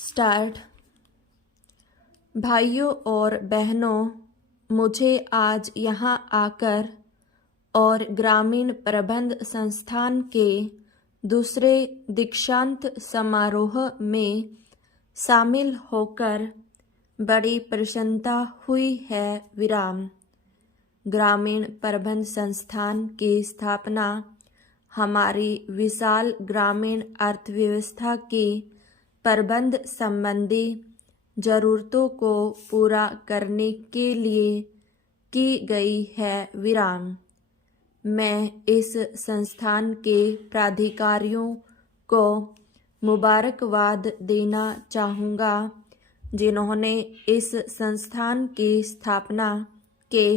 Start. भाइयों और बहनों, मुझे आज यहाँ आकर और ग्रामीण प्रबंध संस्थान के दूसरे दीक्षांत समारोह में शामिल होकर बड़ी प्रसन्नता हुई है। विराम। ग्रामीण प्रबंध संस्थान की स्थापना हमारी विशाल ग्रामीण अर्थव्यवस्था की प्रबंध संबंधी जरूरतों को पूरा करने के लिए की गई है। विराम। मैं इस संस्थान के प्राधिकारियों को मुबारकबाद देना चाहूँगा, जिन्होंने इस संस्थान की स्थापना के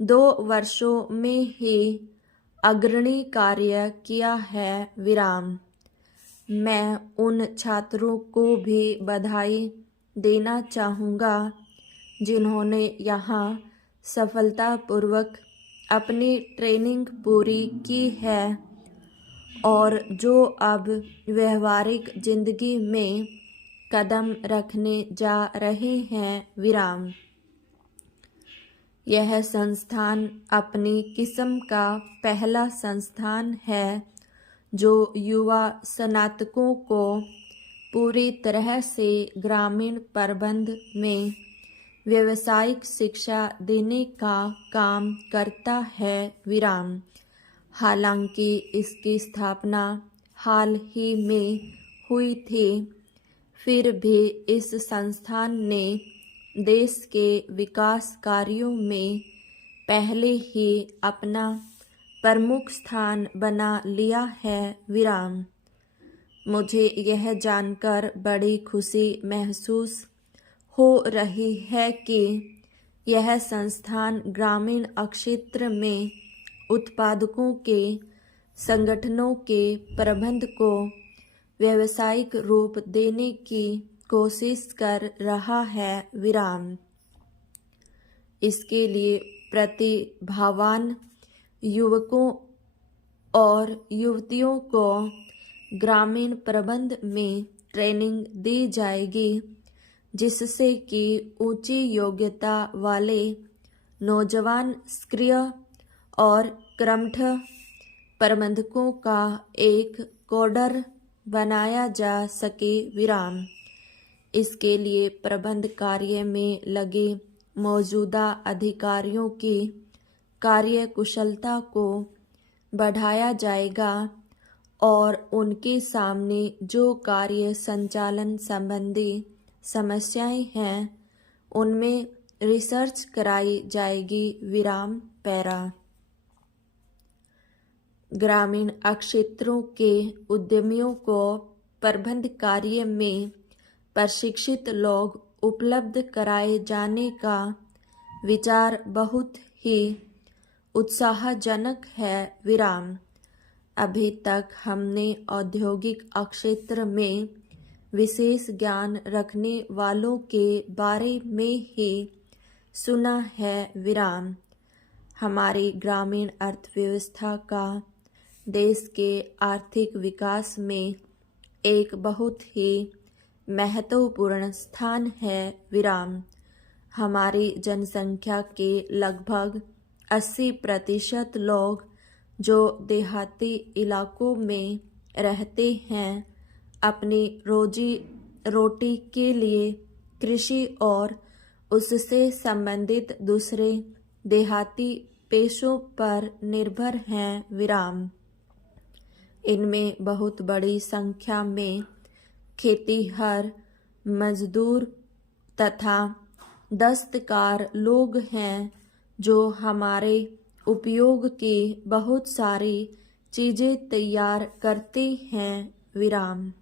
2 वर्षों में ही अग्रणी कार्य किया है। विराम। मैं उन छात्रों को भी बधाई देना चाहूँगा, जिन्होंने यहाँ सफलतापूर्वक अपनी ट्रेनिंग पूरी की है और जो अब व्यवहारिक जिंदगी में कदम रखने जा रहे हैं। विराम। यह संस्थान अपनी किस्म का पहला संस्थान है जो युवा स्नातकों को पूरी तरह से ग्रामीण प्रबंध में व्यावसायिक शिक्षा देने का काम करता है। विराम। हालांकि इसकी स्थापना हाल ही में हुई थी, फिर भी इस संस्थान ने देश के विकास कार्यों में पहले ही अपना प्रमुख स्थान बना लिया है। विराम। मुझे यह जानकर बड़ी खुशी महसूस हो रही है कि यह संस्थान ग्रामीण क्षेत्र में उत्पादकों के संगठनों के प्रबंध को व्यावसायिक रूप देने की कोशिश कर रहा है। विराम। इसके लिए प्रतिभावान युवकों और युवतियों को ग्रामीण प्रबंध में ट्रेनिंग दी जाएगी, जिससे कि ऊंची योग्यता वाले नौजवान सक्रिय और कर्मठ प्रबंधकों का एक कोडर बनाया जा सके। विराम। इसके लिए प्रबंध कार्य में लगे मौजूदा अधिकारियों की कार्य कुशलता को बढ़ाया जाएगा और उनके सामने जो कार्य संचालन संबंधी समस्याएं हैं, उनमें रिसर्च कराई जाएगी। विराम। पैरा। ग्रामीण क्षेत्रों के उद्यमियों को प्रबंध कार्य में प्रशिक्षित लोग उपलब्ध कराए जाने का विचार बहुत ही उत्साहजनक है। विराम। अभी तक हमने औद्योगिक क्षेत्र में विशेष ज्ञान रखने वालों के बारे में ही सुना है। विराम। हमारी ग्रामीण अर्थव्यवस्था का देश के आर्थिक विकास में एक बहुत ही महत्वपूर्ण स्थान है। विराम। हमारी जनसंख्या के लगभग 80% लोग जो देहाती इलाकों में रहते हैं, अपनी रोजी रोटी के लिए कृषि और उससे संबंधित दूसरे देहाती पेशों पर निर्भर हैं। विराम। इनमें बहुत बड़ी संख्या में खेतीहर मजदूर तथा दस्तकार लोग हैं, जो हमारे उपयोग की बहुत सारी चीज़ें तैयार करते हैं। विराम।